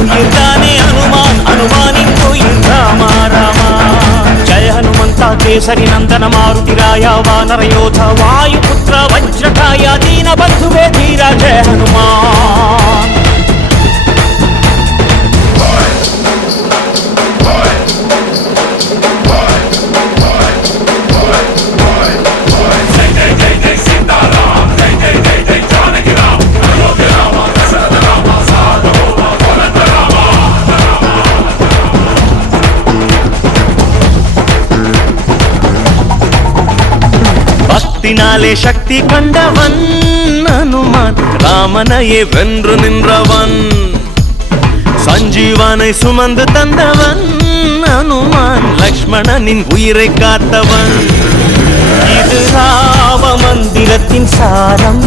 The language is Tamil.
உயிர்தானே அனுமான், அனுமானின் உயிர் ராமா ராமா. ஜய ஹனுமந்தா கேசரி நந்தன மாருதிராய வானரயோத வாயுபுத்திர வஜ்ரகாய दीनबन्धुवे धीरा जय हनुमान. பக்தினாலே சக்தி கண்டவன் அனுமான், ராமனையே வென்று நின்றவன். சஞ்சீவனை சுமந்து தந்தவன் அனுமான், லக்ஷ்மணனின் உயிரை காத்தவன். இது ராம மந்திரத்தின் சாரம்.